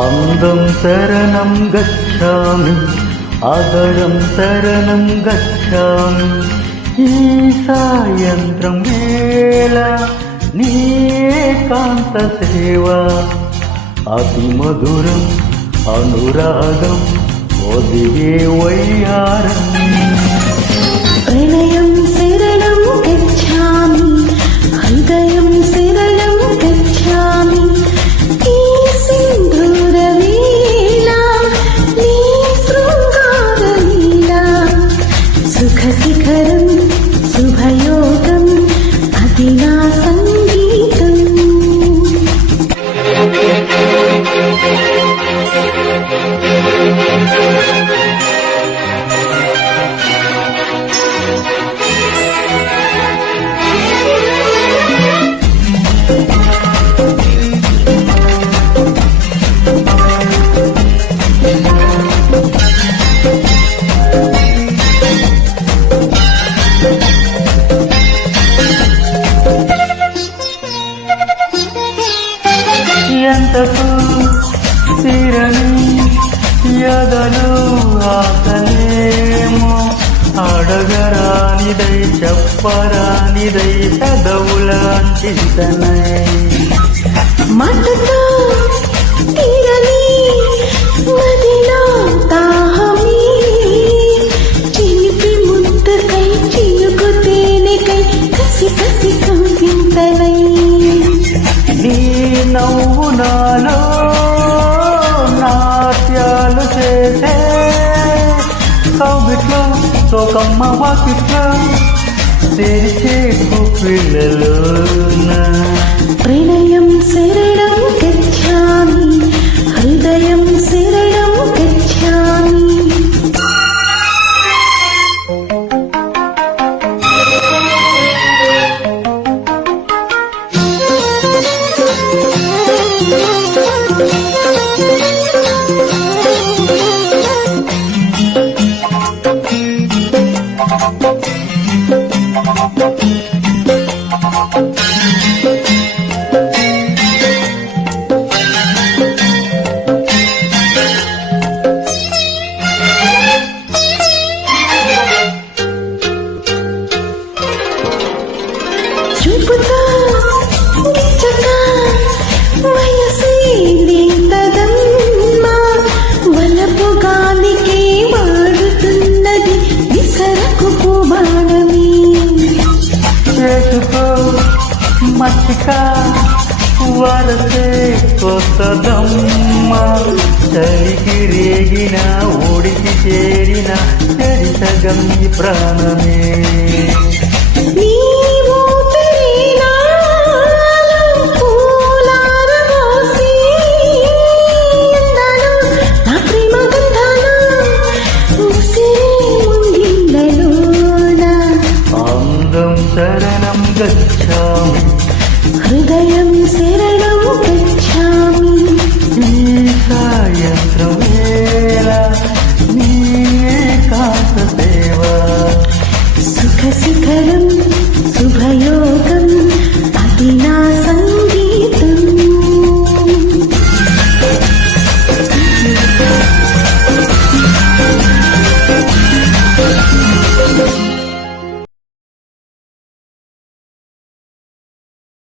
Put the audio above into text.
అందం శరణం గచ్ఛామి, అదయం శరణం గచ్ఛామి. ఈ సాయంత్రం వేళ నీ ఏకాంత సేవ అతి మధురం అనురాగం ఒదిగే వయ్యారం. ప్రణయం శరణం గచ్ఛామి, హృదయం శరణం గచ్ఛామి. ఈ సింధూర వేళ నీ శృంగార లీల సుఖ శిఖరం శుభయోగం అది నా సంగీతం. ఎంతకు తీరని ఎదలు ఆకలేమో, అడగరానిదై చెప్పరానిదై పెదవులాంటి తనై. మాటతో తీరని మదిలో దాహమే, చిలిపి ముద్దకై చిలుకు తేనెకై కసి కసి కౌగింతలై. నీ నవ్వు నాలో నాట్యాలు చేసే కౌగిట్లో సోకమ్మ వాకిట్లో తెరిచే పిల్లలోన. ప్రణయం శరణం గచ్ఛామి, హృదయం శరణం గచ్ఛామి. చూపుతా గిచ్చక వయసే నీతదమ్మా, వలపు గాలికే వాడుతున్నది విసరకు బాణమే. చేసుకో మచ్చిక వరసే కొత్తదమ్మ, చలికి రేగిన ఓడికి చేరిన చెరిసగం ఈ ప్రాణమే. నీ ఊపిరి నాలో పూలారబోసి, ఎందలో నా ప్రేమ గంధాల ఉసిరే ముంగిళ్ళలోన. అందం శరణం గచ్ఛామి, హృదయం శరణం గచ్ఛామి. ఈ సాయంత్రం వేళ నీ ఏకాంత సేవ సుఖ శిఖరం శుభయోగం అది నా